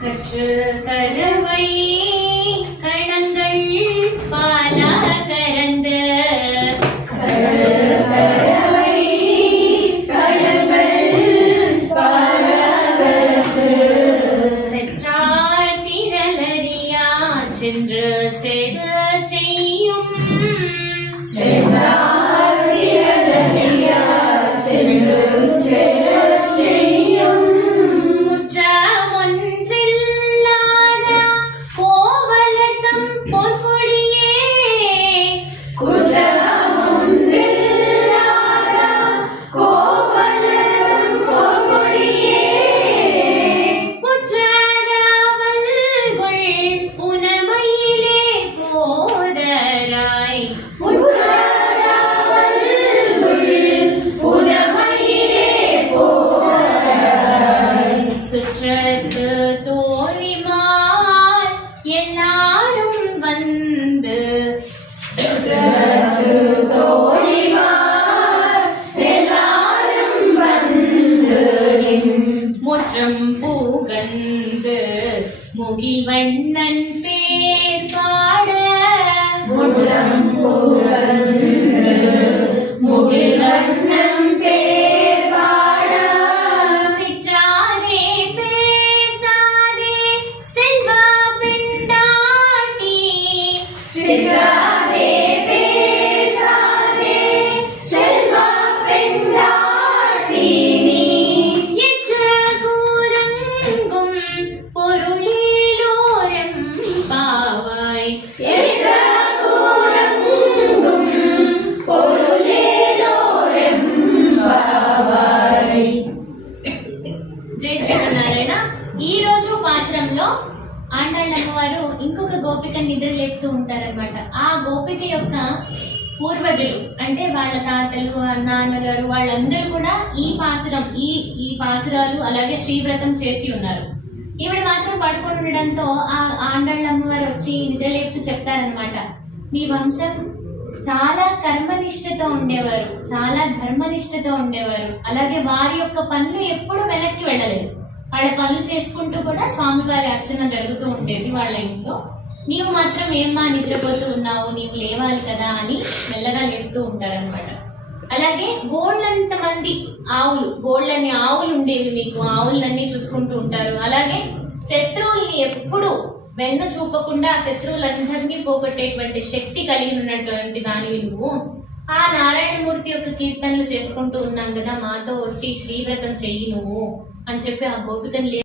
கற்று கரவை கணங்கள் பால கரந்த கரவை கணங்கள் பால கரந்து செற்றார் திரளறியா சென்று செத செய்யும் சுற்றது தோழிமார் எல்லாரும் வந்து முற்றம் பூகந்து முகில்வண்ணன் பேர் பாட முற்றம் பூகந்து முகில்வண்ணன் பேர் பாட சிற்றாரே பேசாதே செல்வா பெண்டாட்டி சிற்றாரே பேசாதே செல்வா பெண்டாட்டி எற்ற கூறங்கும் பொருளிலோரம் பாவாய் எற்ற கூறங்கும் பொருளேலோரம் பாவாய். జై శ్రీమన్నారాయణ. ఈ రోజు పాత్రంలో ఆండాళ్ళమ్మవారు ఇంకొక గోపిక నిద్ర లేపుతూ ఉంటారనమాట. ఆ గోపిక యొక్క పూర్వజులు అంటే వాళ్ళ తాతలు నాన్నగారు వాళ్ళందరూ కూడా ఈ పాసురాలు అలాగే శ్రీవ్రతం చేసి ఉన్నారు. ఈవిడ మాత్రం పడుకొని ఉండడంతో ఆ ఆండాళ్ళమ్మవారు వచ్చి నిద్ర లేపుతూ చెప్తారనమాట, మీ వంశం చాలా కర్మనిష్టతో ఉండేవారు, చాలా ధర్మనిష్టతో ఉండేవారు, అలాగే వారి యొక్క పనులు ఎప్పుడు వెనక్కి వెళ్ళలేదు. వాళ్ళ పనులు చేసుకుంటూ కూడా స్వామివారి అర్చన జరుగుతూ ఉండేది వాళ్ళ ఇంట్లో. నీవు మాత్రం ఏమ్మా నిద్రపోతూ ఉన్నావు, నీవు లేవాలి కదా అని మెల్లగా లేపుతూ ఉంటారనమాట. అలాగే బోళ్ళంత మంది బోళ్ళని ఆవులు ఉండేవి, మీకు ఆవులన్నీ చూసుకుంటూ ఉంటారు. అలాగే శత్రువుల్ని ఎప్పుడు వెన్ను చూపకుండా శత్రువులందరినీ పోగొట్టేటువంటి శక్తి కలిగి ఉన్నటువంటి దానివి నువ్వు. ఆ నారాయణమూర్తి యొక్క కీర్తనలు చేసుకుంటూ ఉన్నాం కదా, మాతో వచ్చి శ్రీవ్రతం చెయ్యి నువ్వు అని చెప్పి ఆ గోపికను